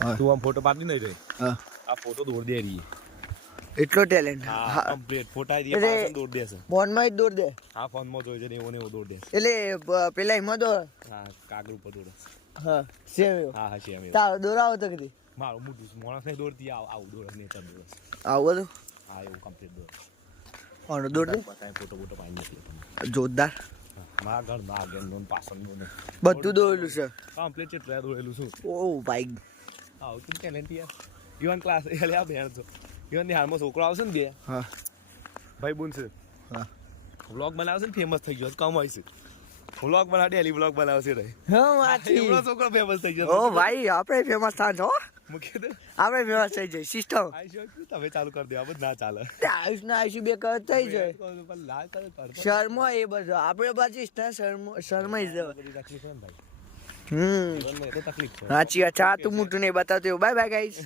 તું આમ ફોટો પાડી નહીં રે હા આ ફોટો દોડ દે રહી એટલો ટેલેન્ટ હા કમ્પ્લીટ ફોટા દે પાછળ દોડ દેશે ફોનમાં જ દોડ દે હા ફોન માં જોઈ છે ને એવો ને એવો દોડ દે એટલે પેલા એમાં દોડ હા કાગળ ઉપર દોડે હા સેમ એવું હા હા છે એમ તારો દોરાવો તો કદી મારું મોટું માણસ નહીં દોડતી આવું દોડે નેચર દોડે આવું બધું હા એવું કમ્પ્લીટ દોડે કોણ દોડ દે પતાય ફોટો ફોટો પાડી નથી જોરદાર મારા ઘર ના આગળ પાછળ ને બધું દોરેલું છે કમ્પ્લીટ છે ટ્રાય દોડેલું છું ઓ ભાઈ આવું તું ટેલેન્ટ યાર યુવાન ક્લાસ એટલે આ બેન છો યુવાન ની હાલમાં છોકરો આવશે ને બે હા ભાઈ બોન છે હા વ્લોગ બનાવશે ને ફેમસ થઈ ગયો કમાઈ છે વ્લોગ બનાવ ડેલી વ્લોગ બનાવશે રે હા માછી એવડો છોકરો ફેમસ થઈ ગયો ઓ ભાઈ આપણે ફેમસ થાય છો મૂકી દે આપણે ફેમસ થઈ જાય સિસ્ટમ આઈશું તમે ચાલુ કરી દે આ બધું ના ચાલે આયુષ ના આયુષ બે કર થઈ જાય પણ લાલ કરે કરતો શર્મા એ બધું આપણે બાજુ શર્માઈ જવાય બધી તકલીફ છે ને ભાઈ હમ જીવનમાં એ તો તકલીફ છે સાચી વાત છે આ તું મોટું નહીં બતાવતો બાય બાય ગાઈસ